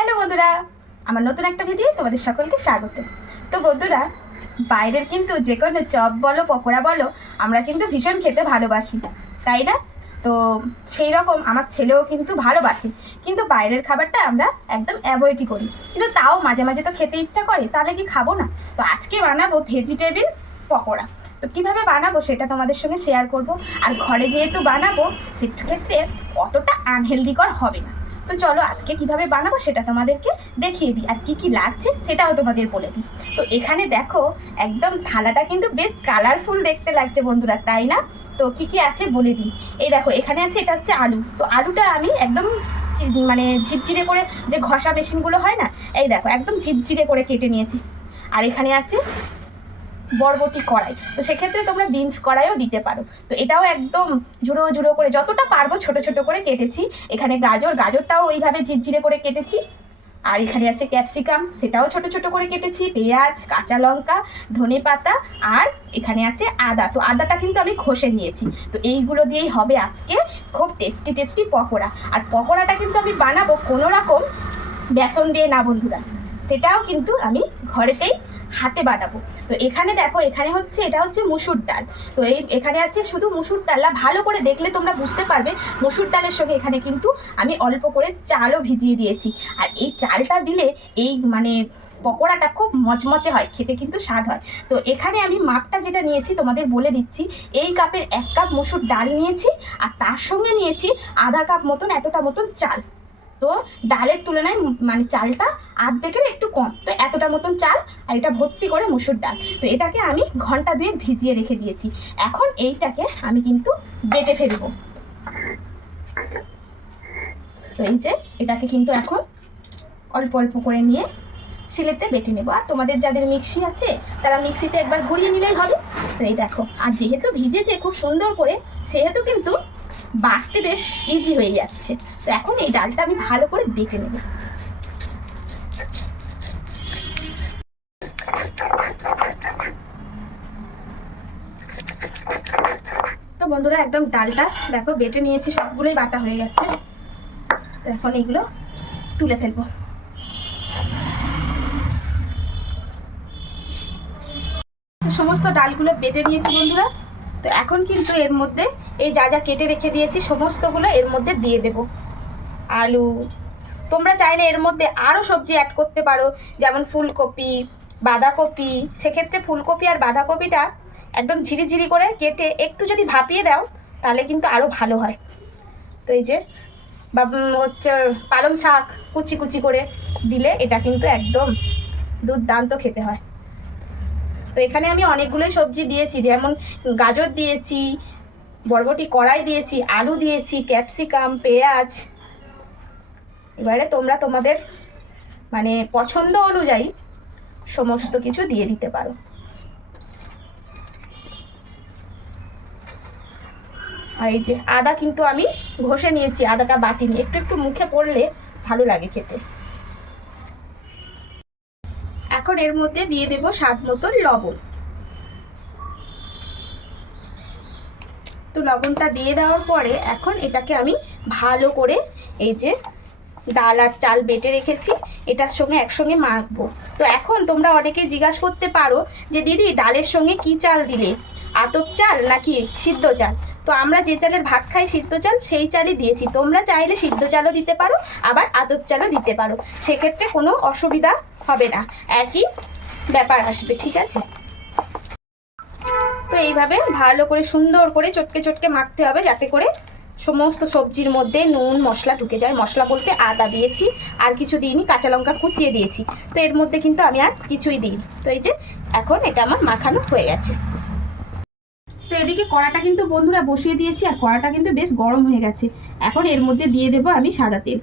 Hello বন্ধুরা, আমার নতুন একটা ভিডিও তোমাদের সকলকে স্বাগত। তো বন্ধুরা, বাইরের কিন্তু যে কোনো চপ বলো পকোড়া বলো আমরা কিন্তু ভীষণ খেতে ভালোবাসি, তাই না? তো সেই রকম আমার ছেলেও কিন্তু ভালোবাসে, কিন্তু বাইরের খাবারটা আমরা একদম অ্যাভয়েডই করি, কিন্তু তাও মাঝে মাঝে তো খেতে ইচ্ছা করে, তাহলে কি খাবো না? তো আজকে বানাবো ভেজিটেবিল পকোড়া। তো কীভাবে বানাবো সেটা তোমাদের সঙ্গে শেয়ার করব। আর ঘরে যেহেতু বানাবো সেক্ষেত্রে অতটা আনহেলদিকর হবে না। তো চলো আজকে কিভাবে বানাবো সেটা তোমাদেরকে দেখিয়ে দিই, আর কি কি লাগছে সেটাও তোমাদের বলে দিই। তো এখানে দেখো একদম থালাটা কিন্তু বেশ কালারফুল দেখতে লাগছে বন্ধুরা, তাই না? তো কি কি আছে বলে দিই। এই দেখো এখানে আছে, এটা হচ্ছে আলু। তো আলুটা আমি একদম মানে ঝিরঝিরে করে, যে ঘষা মেশিনগুলো হয় না, এই দেখো একদম ঝিরঝিরে করে কেটে নিয়েছি। আর এখানে আছে বরবটি কড়াই, তো সেক্ষেত্রে তোমরা বিনস কড়াইও দিতে পারো। তো এটাও একদম ঝুড়ো ঝুড়ো করে যতটা পারবো ছোট ছোট করে কেটেছি। এখানে গাজরটাও ওইভাবে ঝিরঝিরে করে কেটেছি। আর এখানে আছে ক্যাপসিকাম, সেটাও ছোট ছোট করে কেটেছি। পেঁয়াজ, কাঁচা লঙ্কা, ধনে পাতা, আর এখানে আছে আদা। তো আদাটা কিন্তু আমি ঘষে নিয়েছি। তো এইগুলো দিয়েই হবে আজকে খুব টেস্টি টেস্টি পকোড়া। আর পকোড়াটা কিন্তু আমি বানাবো কোনো রকম বেসন দিয়ে না বন্ধুরা, সেটাও কিন্তু আমি ঘরেতেই হাতে বানাবো। তো এখানে দেখো, এখানে হচ্ছে, এটা হচ্ছে মুসুর ডাল। তো এখানে আছে শুধু মুসুর ডাল না, ভালো করে দেখলে তোমরা বুঝতে পারবে মুসুর ডালের সঙ্গে এখানে কিন্তু আমি অল্প করে চালও ভিজিয়ে দিয়েছি। আর এই চালটা দিলে এই মানে পকোড়াটা খুব মচমচে হয়, খেতে কিন্তু স্বাদ হয়। তো এখানে আমি মাপটা যেটা নিয়েছি তোমাদের বলে দিচ্ছি। এই কাপের 1 কাপ মুসুর ডাল নিয়েছি, আর তার সঙ্গে নিয়েছি আধা কাপ মতন, এতটা মতন চাল। তো ডালের তুলনায় মানে চালটা আর্ধেকের একটু কম, তো এতটা মতন চাল, আর এটা ভর্তি করে মুসুর ডাল। তো এটাকে আমি ঘন্টা 2 ভিজিয়ে রেখে দিয়েছি। এখন এইটাকে আমি কিন্তু বেটে ফেলবো। তো এই যে এটাকে কিন্তু এখন অল্প অল্প করে নিয়ে শিলেতে বেটে নেবো। আর তোমাদের যাদের মিক্সি আছে তারা মিক্সিতে একবার ঘুরিয়ে নিলেই হবে। তো এই দেখো, আর যেহেতু ভিজেছে খুব সুন্দর করে, সেহেতু কিন্তু বাটতে বেশ ইজি হয়ে যাচ্ছে। তো এখন এই ডালটা আমি ভালো করে বেটে নেব। তো বন্ধুরা, একদম ডালটা দেখো বেটে নিয়েছি, সবগুলোই বাটা হয়ে গেছে। তো এখন এইগুলো তুলে ফেলবো। সমস্ত ডালগুলো বেটে নিয়েছি বন্ধুরা। তো এখন কিন্তু এর মধ্যে এই যা যা কেটে রেখে দিয়েছি সমস্তগুলো এর মধ্যে দিয়ে দেব। আলু, তোমরা চাইলে এর মধ্যে আরও সবজি অ্যাড করতে পারো, যেমন ফুলকপি, বাঁধাকপি। সেক্ষেত্রে ফুলকপি আর বাঁধাকপিটা একদম ঝিরিঝিরি করে কেটে একটু যদি ভাপিয়ে দাও তাহলে কিন্তু আরও ভালো হয়। তো এই যে হচ্ছে পালং শাক কুচি কুচি করে দিলে এটা কিন্তু একদম দুর্দান্ত খেতে হয়। তো এখানে আমি অনেকগুলোই সবজি দিয়েছি, যেমন গাজর দিয়েছি, বরবটি কড়াই দিয়েছি, আলু দিয়েছি, ক্যাপসিকাম, পেঁয়াজ। এবারে তোমরা তোমাদের মানে পছন্দ অনুযায়ী সমস্ত কিছু দিয়ে দিতে পারো। আর এই যে আদা কিন্তু আমি ঘষে নিয়েছি, আদাটা বাটিনি, একটু একটু মুখে পড়লে ভালো লাগে খেতে। এখন এর মধ্যে দিয়ে দেব স্বাদ মতন লবণ। তো লবণটা দিয়ে দেওয়ার পরে এখন এটাকে আমি ভালো করে, এই যে ডাল আর চাল বেটে রেখেছি এটার সঙ্গে একসঙ্গে মাখবো। তো এখন তোমরা অনেকেই জিজ্ঞাসা করতে পারো যে দিদি ডালের সঙ্গে কি চাল দিলে, আতপ চাল নাকি সিদ্ধ চাল? তো আমরা যে চালের ভাত খাই সিদ্ধ চাল, সেই চালই দিয়েছি। তোমরা চাইলে সিদ্ধ চালও দিতে পারো, আবার আতপ চালও দিতে পারো, সেক্ষেত্রে কোনো অসুবিধা হবে না, একই ব্যাপার আসবে, ঠিক আছে? তো এইভাবে ভালো করে সুন্দর করে চটকে চটকে মাখতে হবে, যাতে করে সমস্ত সবজির মধ্যে নুন মশলা ঢুকে যায়। মশলা বলতে আদা দিয়েছি, আর কিছু দিইনি, কাঁচা লঙ্কা কুচিয়ে দিয়েছি। তো এর মধ্যে কিন্তু আমি আর কিছুই দিইনি। তো এই যে এখন এটা আমার মাখানো হয়ে গেছে। তো এদিকে কড়াটা কিন্তু বন্ধুরা বসিয়ে দিয়েছি, আর কড়াটা কিন্তু বেশ গরম হয়ে গেছে। এখন এর মধ্যে দিয়ে দেবো আমি সাদা তেল।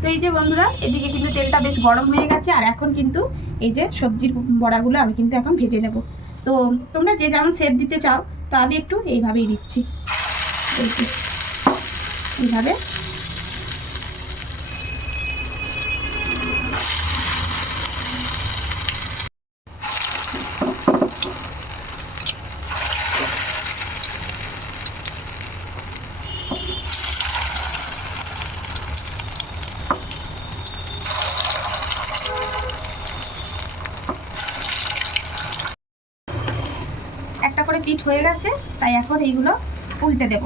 তো এই যে বন্ধুরা, এদিকে কিন্তু তেলটা বেশ গরম হয়ে গেছে, আর এখন কিন্তু এই যে সবজির বড়াগুলো আমি কিন্তু এখন ভেজে নেব। তো তোমরা যে যেমন শেপ দিতে চাও, তো আমি একটু এইভাবেই দিচ্ছি, এইভাবে। হয়ে গেছে, তাই এখন এইগুলো উল্টে দেব।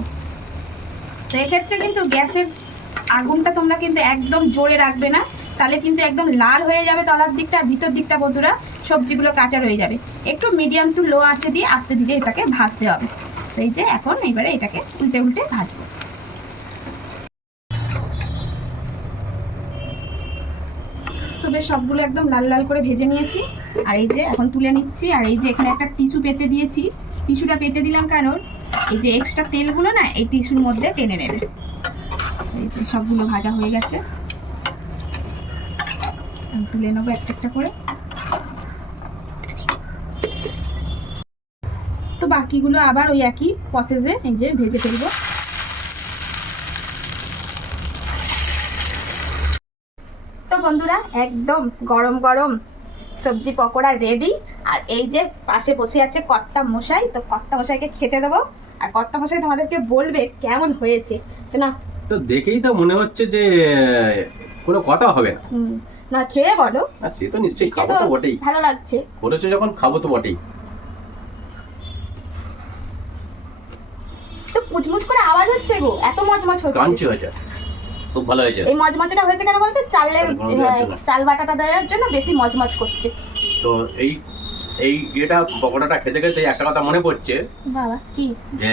তো এক্ষেত্রে কিন্তু গ্যাসের আগুনটা তোমরা কিন্তু একদম জোরে রাখবে না, তাহলে কিন্তু একদম লাল হয়ে যাবে তলার দিকটা, আর ভিতর দিকটা বন্ধুরা সবজিগুলো কাঁচা রয়ে যাবে। একটু মিডিয়াম টু লো আঁচে দিয়ে আস্তে ধীরে এটাকে ভাজতে হবে। তো এই যে এখন এইবারে এটাকে উল্টে উল্টে ভাজবো। তো বেশ সবগুলো একদম লাল লাল করে ভেজে নিয়েছি, আর এই যে এখন তুলে নিচ্ছি। আর এই যে এখানে একটা টিস্যু পেতে দিয়েছি। টিস্যুটা পেতে দিলাম কারণ এই যে এক্সট্রা তেলগুলো না এই টিস্যুর মধ্যে টেনে নেবে। এই যে সবগুলো ভাজা হয়ে গেছে, তুলে নেবো একটা একটা করে। তো বাকিগুলো আবার ওই একই প্রসেসে এই যে ভেজে ফেলবো। তো বন্ধুরা একদম গরম গরম সবজি পকোড়া রেডি। আর এই যে পাশে বসে আছে কর্তা মশাই, তো কর্তা মশাইকে খেতে দেবো, আর কর্তা মশাই তোমাদেরকে বলবে কেমন হয়েছে। তো না, তো দেখেই তো মনে হচ্ছে যে কোনো কথা হবে না। না খেয়ে বলো। সে তো নিশ্চয়ই খাবো, তো বটেই, ভালো লাগছে করেছো যখন খাবো তো বটেই। তো মুচমুচ করে আওয়াজ হচ্ছে গো, এত মজমজ হচ্ছে। ক্রাঞ্চি হয়েছে, খুব ভালো হয়েছে। এই মজমজটা হয়েছে কেন বলতো, চাল বাটাটা দেওয়ার জন্য বেশি মজমজ করছে। তো এই এই এটা পকোড়াটা খেতে খেতে একটা কথা মনে পড়ছে। বাবা কি যে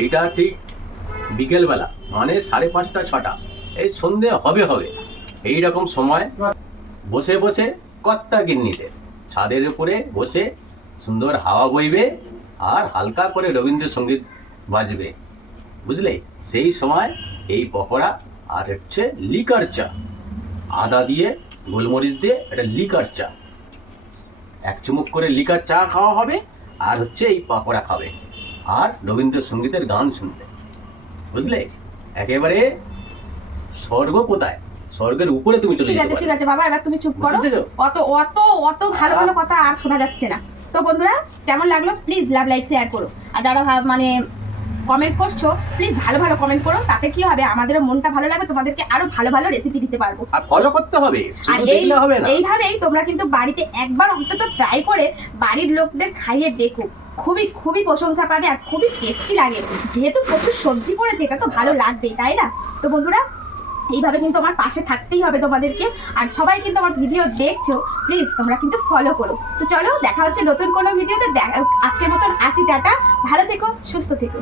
এইটা ঠিক বিকেল বেলা মানে 5:30 6টা, এই সন্ধে হবে হবে এইরকম সময় বসে বসে কর্তা গিন্নিতে ছাদের উপরে বসে সুন্দর হাওয়া বইবে আর হালকা করে রবীন্দ্রসঙ্গীত বাজবে, বুঝলে? সেই সময় এই পকোড়া আর হচ্ছে লিকার চা, আদা দিয়ে গোলমরিচ দিয়ে এটা লিকার চা, এক চুমুক করে লিকার চা খাওয়া হবে, আর হচ্ছে এই পকোড়া খাবে আর রবীন্দ্রসঙ্গীতের গান শুনবে, বুঝলে? একেবারে স্বর্গ কোথায়, স্বর্গের উপরে তুমি চলে ঠিক যেতে আছে, পারো। ঠিক আছে বাবা, এবার তুমি চুপ করো। অত অত অত ভালো ভালো কথা আর শোনা যাচ্ছে না। তো বন্ধুরা কেমন লাগলো প্লিজ লাভ লাইক শেয়ার করো, আর যারা মানে কমেন্ট করছো প্লিজ ভালো ভালো কমেন্ট করো, তাতে কি হবে আমাদেরও মনটা ভালো লাগবে, তোমাদেরকে আরো ভালো ভালো রেসিপি দিতে পারবো। আর ফলো করতে হবে, আর শুধু দেখলে হবে না। এইভাবেই তোমরা কিন্তু বাড়িতে একবার অন্তত ট্রাই করে বাড়ির লোকদের খাইয়ে দেখো, খুবই খুবই প্রশংসা পাবে আর খুবই টেস্টি লাগে। যেহেতু প্রচুর সবজি পড়েছে, এটা তো ভালো লাগবেই, তাই না? তো বন্ধুরা এইভাবে কিন্তু আমার পাশে থাকতেই হবে তোমাদেরকে, আর সবাই কিন্তু আমার ভিডিও দেখছো, প্লিজ তোমরা কিন্তু ফলো করো। তো চলো দেখা হচ্ছে নতুন কোনো ভিডিওতে। আজকের মতন আসি, টাটা, ভালো থেকো, সুস্থ থেকো।